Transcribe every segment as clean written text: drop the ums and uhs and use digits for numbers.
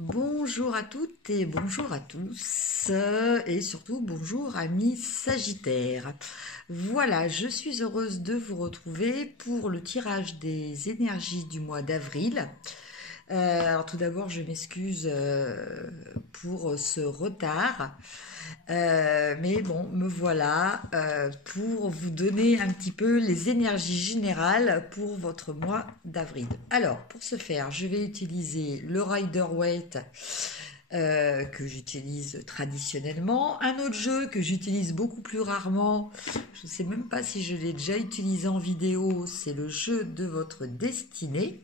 Bonjour à toutes et bonjour à tous, et surtout bonjour amis Sagittaires. Voilà, je suis heureuse de vous retrouver pour le tirage des énergies du mois d'avril. Alors tout d'abord, je m'excuse pour ce retard. Mais bon, me voilà pour vous donner un petit peu les énergies générales pour votre mois d'avril. Alors, pour ce faire, je vais utiliser le Rider-Waite que j'utilise traditionnellement. Un autre jeu que j'utilise beaucoup plus rarement, je ne sais même pas si je l'ai déjà utilisé en vidéo, c'est le jeu de votre destinée.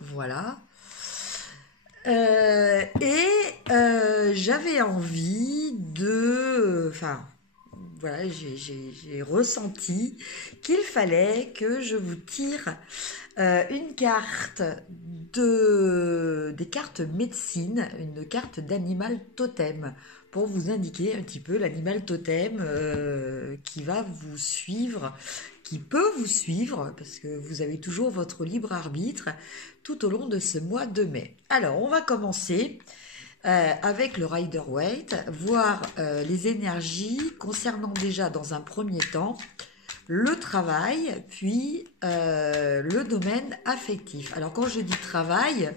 Voilà. J'avais envie de... Enfin, voilà, j'ai ressenti qu'il fallait que je vous tire une carte des cartes médecine, une carte d'animal totem, pour vous indiquer un petit peu l'animal totem qui va vous suivre, qui peut vous suivre, parce que vous avez toujours votre libre arbitre tout au long de ce mois de mai. Alors, on va commencer avec le Rider-Waite, voir les énergies concernant déjà dans un premier temps le travail, puis le domaine affectif. Alors quand je dis travail,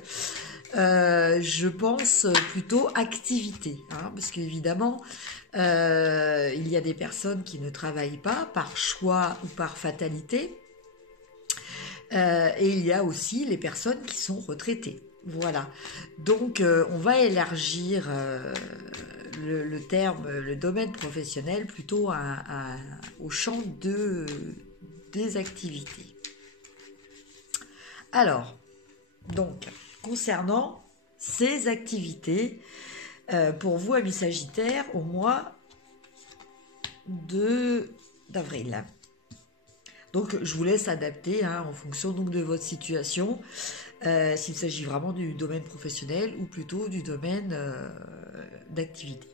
je pense plutôt activité, hein, parce qu'évidemment, il y a des personnes qui ne travaillent pas par choix ou par fatalité, et il y a aussi les personnes qui sont retraitées. Voilà. Donc, on va élargir le terme, le domaine professionnel plutôt au champ des activités. Alors, donc, concernant ces activités, pour vous, amis Sagittaires, au mois d'avril. Donc, je vous laisse adapter en fonction donc, de votre situation, s'il s'agit vraiment du domaine professionnel ou plutôt du domaine d'activité.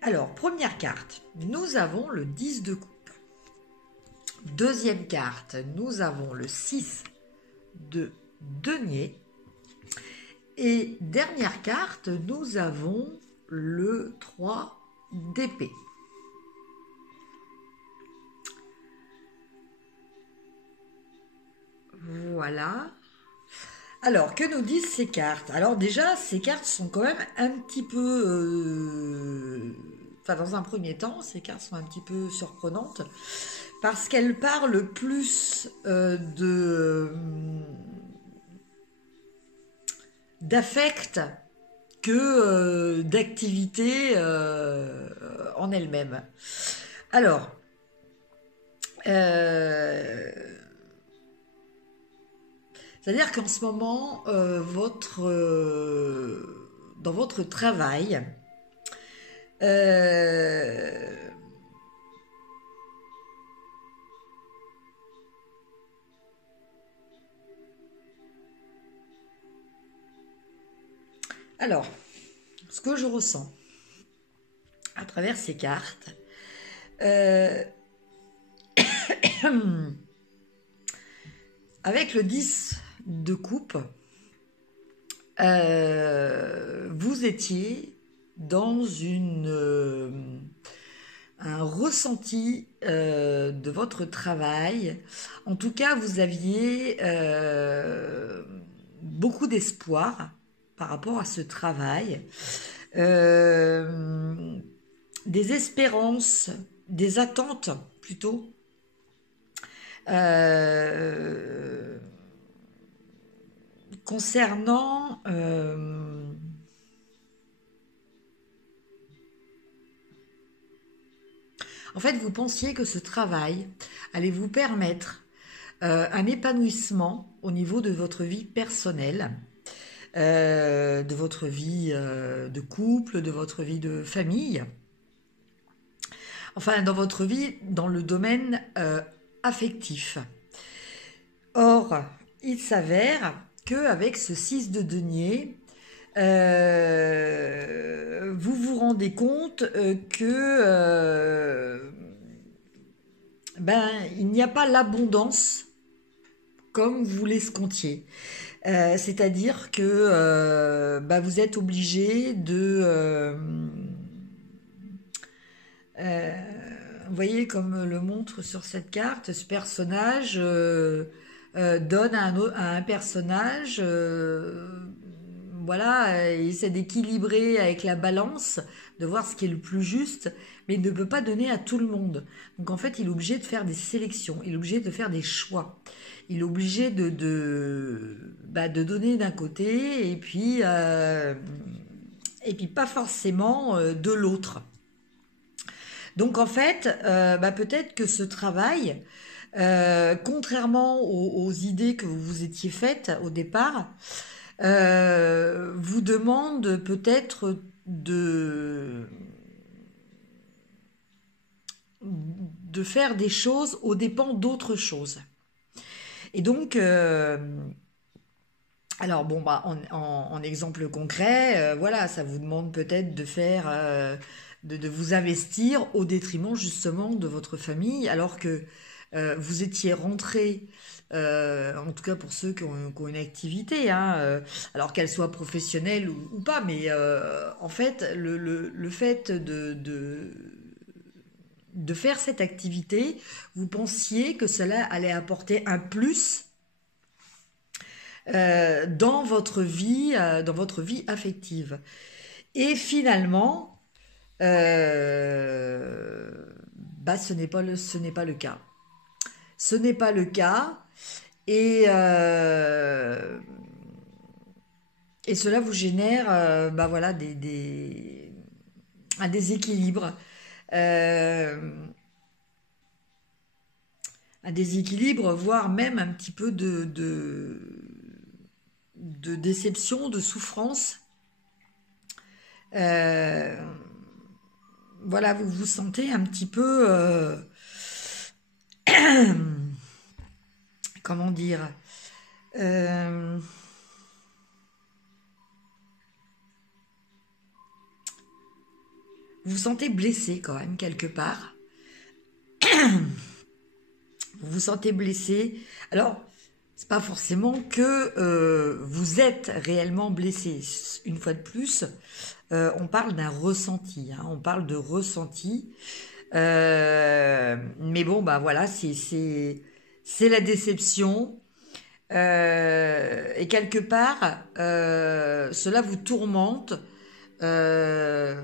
Alors, première carte, nous avons le 10 de coupe. Deuxième carte, nous avons le 6 de denier. Et dernière carte, nous avons le 3 d'épée. Voilà. Alors, que nous disent ces cartes? Alors déjà, ces cartes sont quand même un petit peu... Enfin, dans un premier temps, ces cartes sont un petit peu surprenantes parce qu'elles parlent plus d'affect que d'activité en elle-même. Alors, c'est-à-dire qu'en ce moment, dans votre travail, alors, ce que je ressens à travers ces cartes, avec le 10 de coupe, vous étiez dans un ressenti de votre travail. En tout cas, vous aviez beaucoup d'espoir par rapport à ce travail, des espérances, des attentes plutôt. Concernant en fait, vous pensiez que ce travail allait vous permettre un épanouissement au niveau de votre vie personnelle, de votre vie de couple, de votre vie de famille, enfin dans votre vie dans le domaine affectif. Or, il s'avère qu'avec ce 6 de denier, vous vous rendez compte que il n'y a pas l'abondance comme vous l'escomptiez. C'est-à-dire que bah, vous êtes obligé de... euh, vous voyez, comme le montre sur cette carte, ce personnage donne à un personnage, voilà, il essaie d'équilibrer avec la balance, de voir ce qui est le plus juste, mais il ne peut pas donner à tout le monde. Donc en fait, il est obligé de faire des sélections, il est obligé de faire des choix. Il est obligé bah, de donner d'un côté et puis pas forcément de l'autre. Donc en fait, bah, peut-être que ce travail, contrairement aux idées que vous vous étiez faites au départ, vous demande peut-être de faire des choses aux dépens d'autres choses. Et donc, alors bon, bah, en exemple concret, voilà, ça vous demande peut-être de faire, de vous investir au détriment justement de votre famille, alors que vous étiez rentré, en tout cas pour ceux qui ont une activité, hein, alors qu'elle soit professionnelle ou pas, mais en fait, le fait de faire cette activité, vous pensiez que cela allait apporter un plus dans votre vie affective. Et finalement, bah, ce n'est pas le cas. Ce n'est pas le cas. Et, et cela vous génère bah, voilà, un déséquilibre. Euh, un déséquilibre, voire même un petit peu de déception, de souffrance. Euh, voilà, vous vous sentez un petit peu, comment dire, euh, vous vous sentez blessé quand même quelque part. Vous vous sentez blessé. Alors, c'est pas forcément que vous êtes réellement blessé. Une fois de plus, on parle d'un ressenti, hein, on parle de ressenti. Mais bon, bah voilà, c'est la déception. Et quelque part, cela vous tourmente. Euh,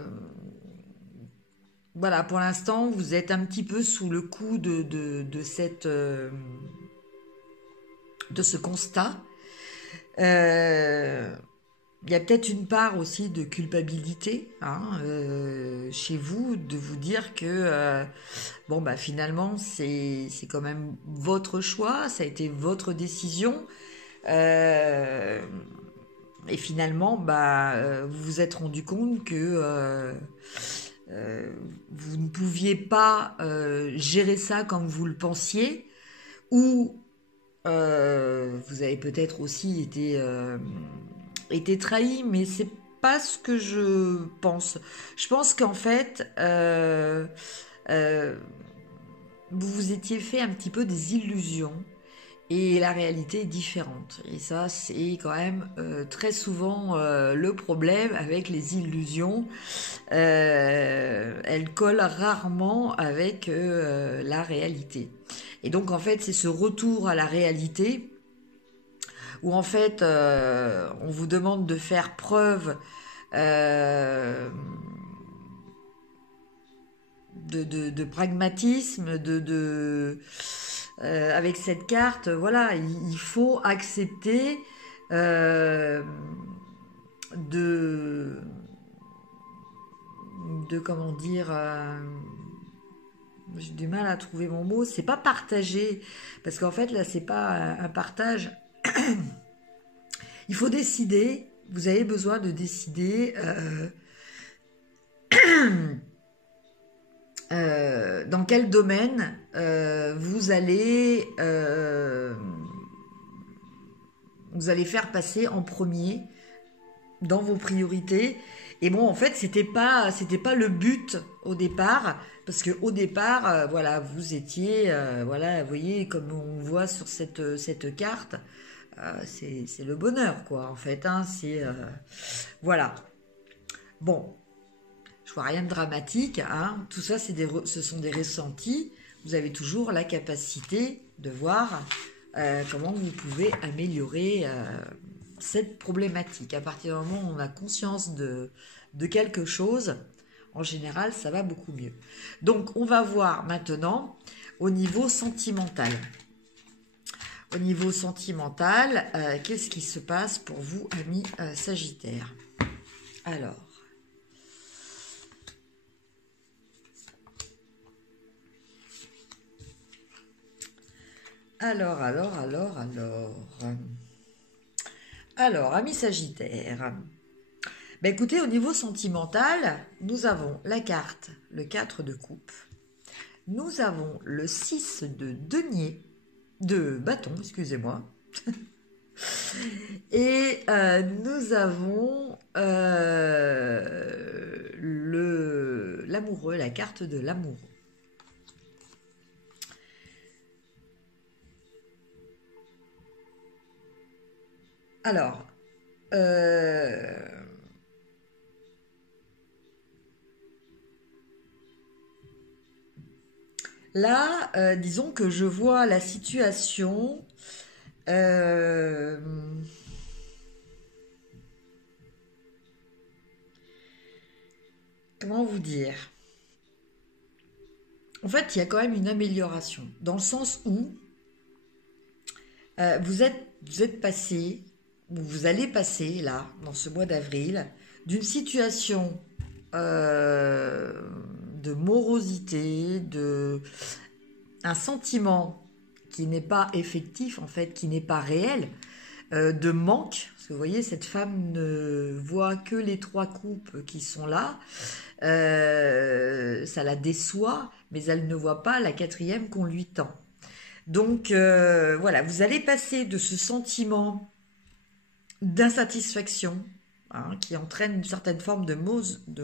voilà, pour l'instant, vous êtes un petit peu sous le coup de ce constat. Euh, Il y a peut-être une part aussi de culpabilité, hein, chez vous, de vous dire que bon bah finalement c'est quand même votre choix, ça a été votre décision, euh, et finalement bah vous vous êtes rendu compte que euh, vous ne pouviez pas gérer ça comme vous le pensiez, ou vous avez peut-être aussi été trahi, mais c'est pas ce que je pense. Je pense qu'en fait, euh, vous vous étiez fait un petit peu des illusions et la réalité est différente. Et ça, c'est quand même très souvent le problème avec les illusions. Elles collent rarement avec la réalité. Et donc, en fait, c'est ce retour à la réalité où en fait on vous demande de faire preuve euh, de pragmatisme, avec cette carte, voilà, il faut accepter euh, de, comment dire, j'ai du mal à trouver mon mot, c'est pas partager, parce qu'en fait là c'est pas un partage. Il faut décider, vous avez besoin de décider dans quel domaine vous allez faire passer en premier dans vos priorités. Et bon, en fait, c'était pas le but au départ, parce que au départ, voilà, vous étiez, voilà, vous voyez, comme on voit sur cette carte, c'est le bonheur, quoi, en fait. Hein, voilà. Bon, je vois rien de dramatique. Hein, tout ça, ce sont des ressentis. Vous avez toujours la capacité de voir comment vous pouvez améliorer cette problématique. À partir du moment où on a conscience de quelque chose, en général, ça va beaucoup mieux. Donc, on va voir maintenant au niveau sentimental. Au niveau sentimental, qu'est-ce qui se passe pour vous, amis Sagittaires? Alors. Alors, amis Sagittaires. Ben écoutez, au niveau sentimental, nous avons la carte, le 4 de coupe. Nous avons le 6 de denier, de bâton, excusez-moi. Et nous avons l'amoureux, la carte de l'amoureux. Alors, là, disons que je vois la situation. Comment vous dire? En fait, il y a quand même une amélioration, dans le sens où vous êtes passé, ou vous allez passer, là, dans ce mois d'avril, d'une situation de morosité, un sentiment qui n'est pas effectif, en fait, qui n'est pas réel, de manque, parce que vous voyez, cette femme ne voit que les 3 coupes qui sont là, ça la déçoit, mais elle ne voit pas la 4e qu'on lui tend. Donc voilà, vous allez passer de ce sentiment d'insatisfaction, hein, qui entraîne une certaine forme de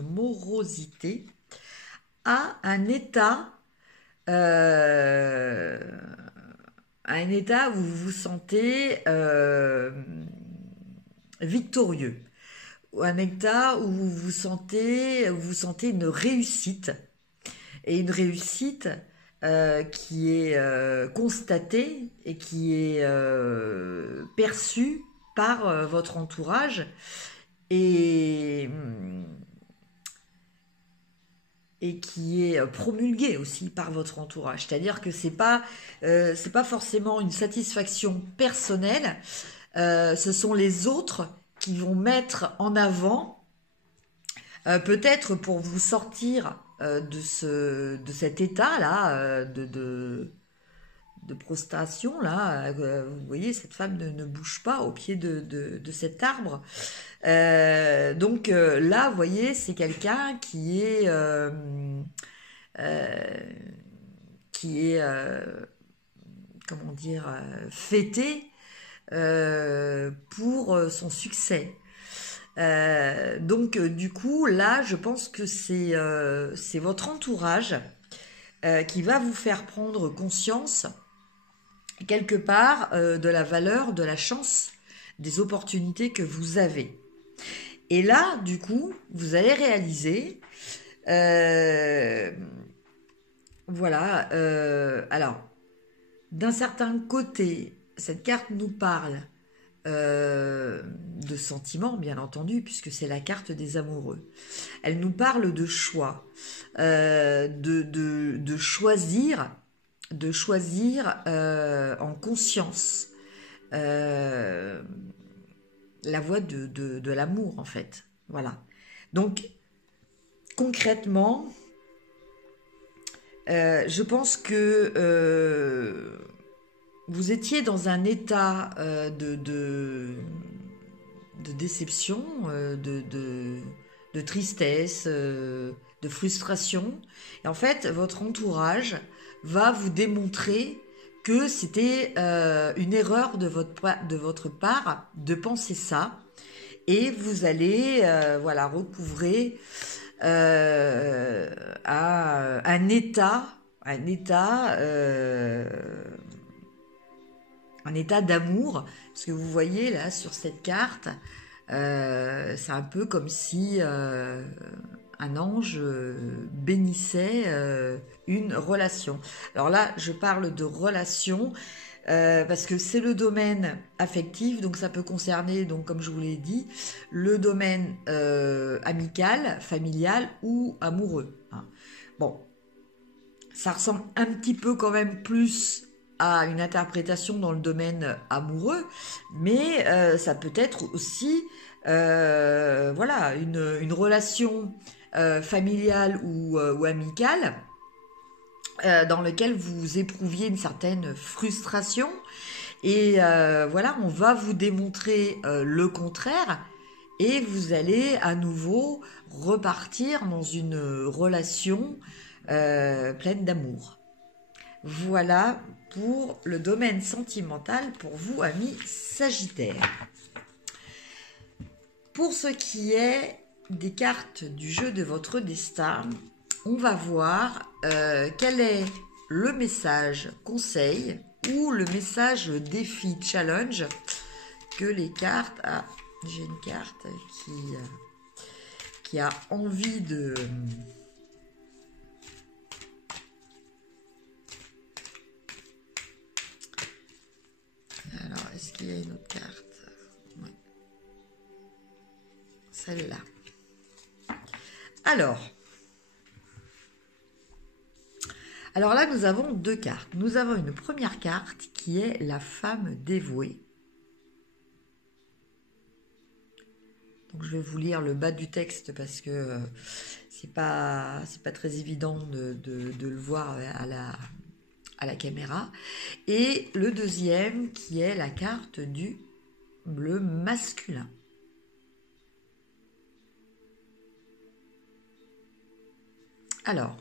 morosité, à un état où vous vous sentez victorieux, un état où vous sentez une réussite, et une réussite qui est constatée et qui est perçue par votre entourage et qui est promulguée aussi par votre entourage. C'est-à-dire que c'est pas forcément une satisfaction personnelle, ce sont les autres qui vont mettre en avant, peut-être pour vous sortir de cet état-là, de prostration, là. Vous voyez, cette femme ne bouge pas au pied de cet arbre. Donc là, vous voyez, c'est quelqu'un qui est comment dire, fêté pour son succès. Donc du coup, là, je pense que c'est votre entourage qui va vous faire prendre conscience quelque part de la valeur, de la chance, des opportunités que vous avez. Et là, du coup, vous allez réaliser, voilà, alors, d'un certain côté, cette carte nous parle de sentiments, bien entendu, puisque c'est la carte des amoureux. Elle nous parle de choix, de choisir, en conscience la voie de l'amour, en fait. Voilà. Donc, concrètement, je pense que vous étiez dans un état de déception, de tristesse, de frustration. Et en fait, votre entourage va vous démontrer que c'était une erreur de votre part de penser ça. Et vous allez voilà, recouvrer à un état en état d'amour. Parce que vous voyez là sur cette carte, c'est un peu comme si un ange bénissait une relation. Alors là, je parle de relation parce que c'est le domaine affectif, donc ça peut concerner, donc comme je vous l'ai dit, le domaine amical, familial ou amoureux. Hein. Bon, ça ressemble un petit peu quand même plus à une interprétation dans le domaine amoureux, mais ça peut être aussi voilà, une relation familiale ou amicale dans lequel vous éprouviez une certaine frustration. Et voilà, on va vous démontrer le contraire et vous allez à nouveau repartir dans une relation pleine d'amour. Voilà pour le domaine sentimental pour vous, amis Sagittaires. Pour ce qui est des cartes du jeu de votre destin, on va voir quel est le message conseil ou le message défi challenge que les cartes... Ah, j'ai une carte qui a envie de... Alors, est-ce qu'il y a une autre carte? Ouais. Celle-là. Alors là, nous avons deux cartes. Nous avons une première carte qui est la femme dévouée. Donc je vais vous lire le bas du texte parce que c'est pas très évident de le voir à la caméra. Et le deuxième qui est la carte du bleu masculin. Alors,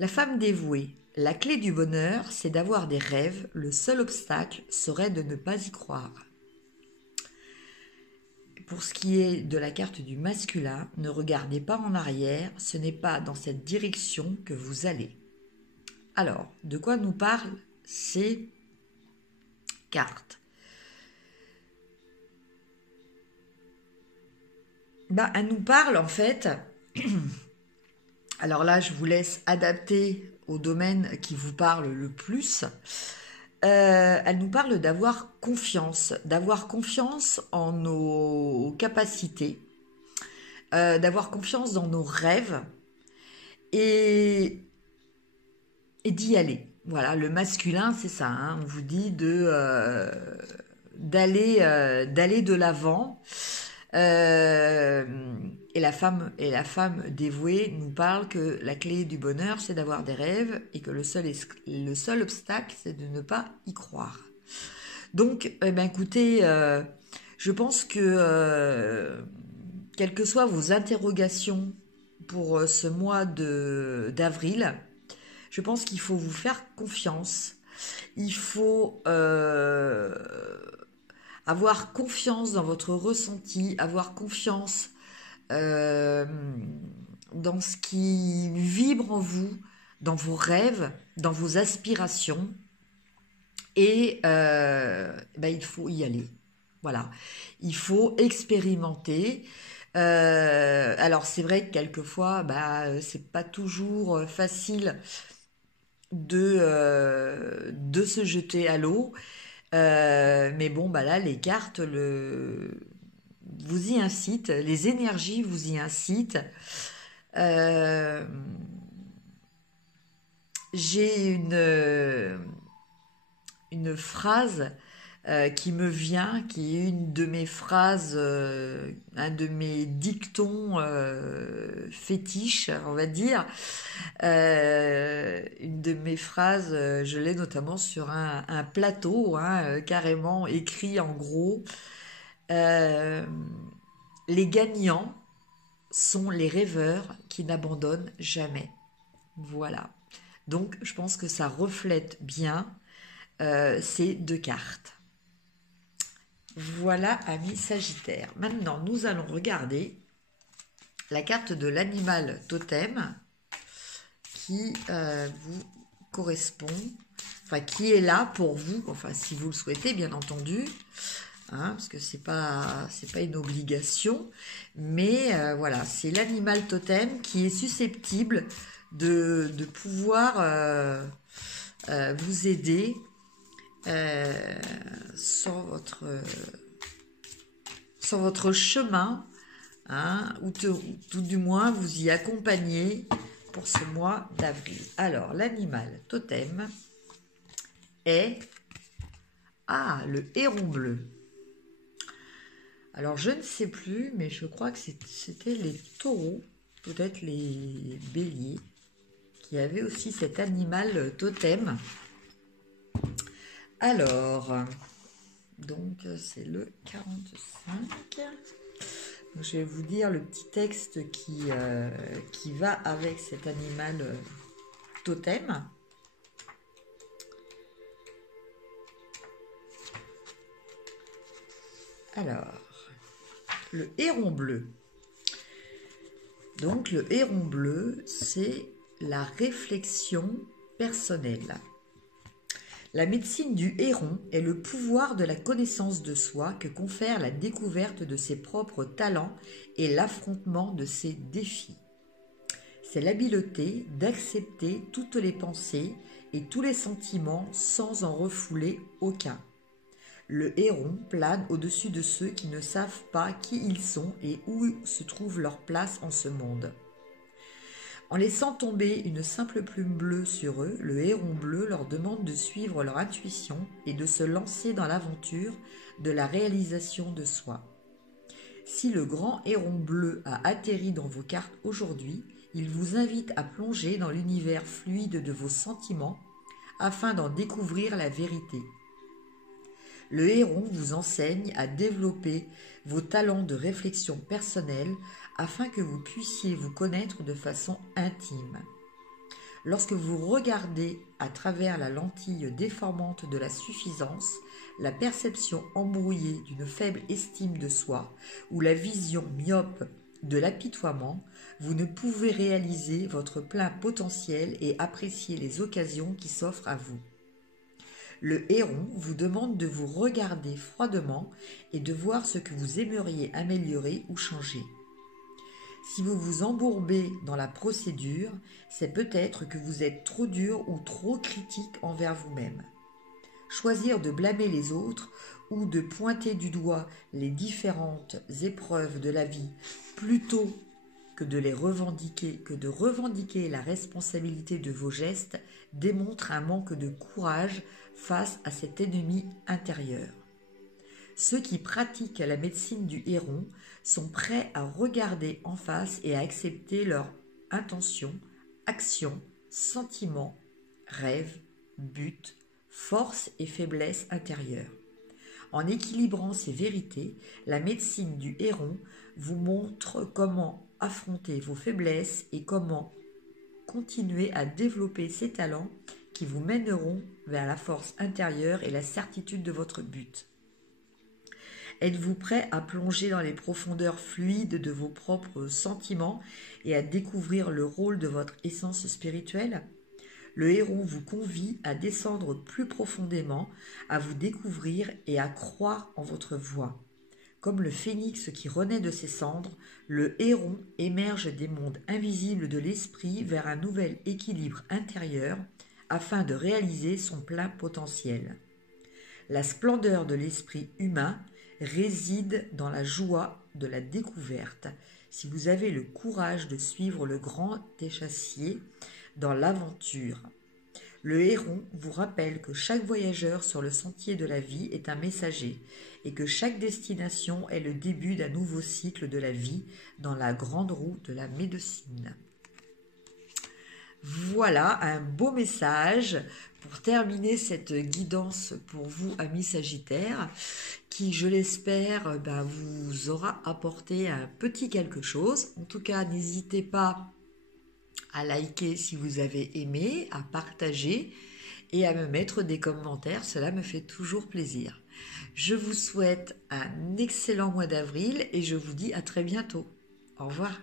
la femme dévouée. La clé du bonheur, c'est d'avoir des rêves. Le seul obstacle serait de ne pas y croire. Pour ce qui est de la carte du masculin, ne regardez pas en arrière, ce n'est pas dans cette direction que vous allez. Alors, de quoi nous parlent ces cartes? Elles nous parlent en fait, alors là je vous laisse adapter au domaine qui vous parle le plus. Elle nous parle d'avoir confiance en nos capacités, d'avoir confiance dans nos rêves et d'y aller. Voilà, le masculin, c'est ça. Hein, on vous dit d'aller de l'avant. Et la femme dévouée nous parle que la clé du bonheur, c'est d'avoir des rêves et que le seul obstacle, c'est de ne pas y croire. Donc, écoutez, je pense que quelles que soient vos interrogations pour ce mois d'avril, je pense qu'il faut vous faire confiance. Il faut avoir confiance dans votre ressenti, avoir confiance dans ce qui vibre en vous, dans vos rêves, dans vos aspirations. Et il faut y aller. Voilà. Il faut expérimenter. Alors c'est vrai que quelquefois, c'est pas toujours facile de se jeter à l'eau. Mais bon, là, les cartes vous y incitent, les énergies vous y incitent. J'ai une phrase qui me vient, qui est une de mes phrases, un de mes dictons fétiches, on va dire. Une de mes phrases, je l'ai notamment sur un plateau, carrément écrit en gros. Les gagnants sont les rêveurs qui n'abandonnent jamais. Voilà. Donc, je pense que ça reflète bien ces deux cartes. Voilà, amis Sagittaires. Maintenant, nous allons regarder la carte de l'animal totem qui vous correspond enfin qui est là pour vous, enfin si vous le souhaitez bien entendu, hein, parce que c'est pas une obligation, mais voilà, c'est l'animal totem qui est susceptible de pouvoir vous aider sur votre chemin, hein, ou tout du moins vous y accompagner pour ce mois d'avril. Alors, l'animal totem est le héron bleu. Alors, je ne sais plus, mais je crois que c'était les taureaux, peut-être les béliers, qui avaient aussi cet animal totem. Alors, donc c'est le 45. Donc, je vais vous dire le petit texte qui va avec cet animal totem. Alors, le héron bleu. Donc, le héron bleu, c'est la réflexion personnelle. La médecine du héron est le pouvoir de la connaissance de soi que confère la découverte de ses propres talents et l'affrontement de ses défis. C'est l'habileté d'accepter toutes les pensées et tous les sentiments sans en refouler aucun. Le héron plane au-dessus de ceux qui ne savent pas qui ils sont et où se trouve leur place en ce monde. En laissant tomber une simple plume bleue sur eux, le héron bleu leur demande de suivre leur intuition et de se lancer dans l'aventure de la réalisation de soi. Si le grand héron bleu a atterri dans vos cartes aujourd'hui, il vous invite à plonger dans l'univers fluide de vos sentiments afin d'en découvrir la vérité. Le héron vous enseigne à développer vos talents de réflexion personnelle afin que vous puissiez vous connaître de façon intime. Lorsque vous regardez à travers la lentille déformante de la suffisance, la perception embrouillée d'une faible estime de soi ou la vision myope de l'apitoiement, vous ne pouvez réaliser votre plein potentiel et apprécier les occasions qui s'offrent à vous. Le héron vous demande de vous regarder froidement et de voir ce que vous aimeriez améliorer ou changer. Si vous vous embourbez dans la procédure, c'est peut-être que vous êtes trop dur ou trop critique envers vous-même. Choisir de blâmer les autres ou de pointer du doigt les différentes épreuves de la vie plutôt que de revendiquer la responsabilité de vos gestes démontre un manque de courage face à cet ennemi intérieur. Ceux qui pratiquent la médecine du héron sont prêts à regarder en face et à accepter leurs intentions, actions, sentiments, rêves, buts, forces et faiblesses intérieures. En équilibrant ces vérités, la médecine du héron vous montre comment affronter vos faiblesses et comment continuer à développer ces talents qui vous mèneront vers la force intérieure et la certitude de votre but. Êtes-vous prêt à plonger dans les profondeurs fluides de vos propres sentiments et à découvrir le rôle de votre essence spirituelle ? Le héron vous convie à descendre plus profondément, à vous découvrir et à croire en votre voix. Comme le phénix qui renaît de ses cendres, le héron émerge des mondes invisibles de l'esprit vers un nouvel équilibre intérieur afin de réaliser son plein potentiel. La splendeur de l'esprit humain réside dans la joie de la découverte. Si vous avez le courage de suivre le grand échassier dans l'aventure, le héron vous rappelle que chaque voyageur sur le sentier de la vie est un messager et que chaque destination est le début d'un nouveau cycle de la vie dans la grande roue de la médecine. Voilà un beau message pour terminer cette guidance pour vous, amis Sagittaires, qui, je l'espère, vous aura apporté un petit quelque chose. En tout cas, n'hésitez pas à liker si vous avez aimé, à partager et à me mettre des commentaires. Cela me fait toujours plaisir. Je vous souhaite un excellent mois d'avril et je vous dis à très bientôt. Au revoir.